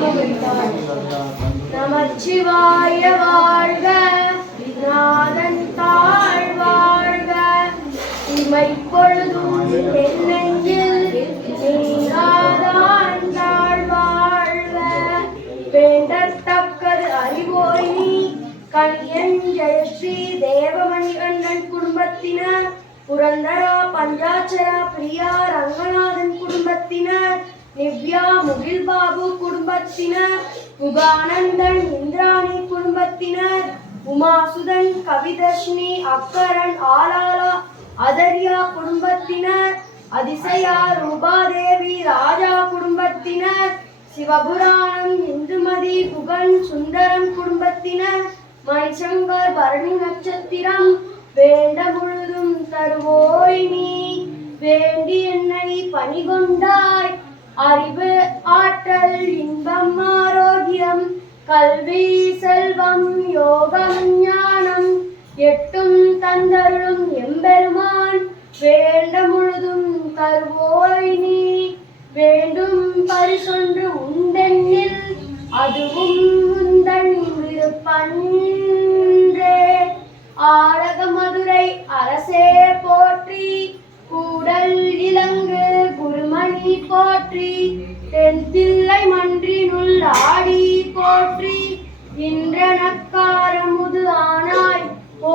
நாமம் நமச்சிவாய வாழ்க நாதன் தாழ் வாழ்க. இமை பொழுதும் என் நெஞ்சில் நீங்காதான் தாழ் வாழ்க. வேண்டத்தக்கது அறிவோயினி கல்யன் ஜெயஸ்ரீ தேவமணி கண்ணன் குடும்பத்தினர். புரந்தரா பஞ்சாட்சரா பிரியா ரங்கநாதன் குடும்பத்தினர். நிவ்யா முகில் பாபு குடும்பத்தினர் முகானந்தன் இந்திராணி குடும்பத்தினர் உமாசுதன் கவிதர்ஷினி அக்கரன் ஆலாலா அதர்யா குடும்பத்தினர் அதிசயா ரூபாதேவி ராஜா குடும்பத்தினர் சிவபுராணம் இந்துமதி புகன் சுந்தரம் குடும்பத்தினர் மணிசங்கர் பரணி நட்சத்திரம் வேண்ட முழுதும் தருவோய் நீ வேண்டி என்னை பணிகொண்டாய் அறிவு இன்பம் ஆரோக்கியம் கல்வி செல்வம் யோகம் ஞானம் எட்டும் தந்தருளும் எம்பெருமான் வேண்ட முழுதும் தருவோய் நீ. வேண்டும் பரிசொன்று உண்டெண்ணில் அதுவும் உந்தன் விருப்பன்றே ஆரக மதுரை அரசே போற்றி கூடல் இலங்கு குருமணி போற்றி தென்தில் ഇന്ദ്രനക്കാരമുത് ആണായി. ഓ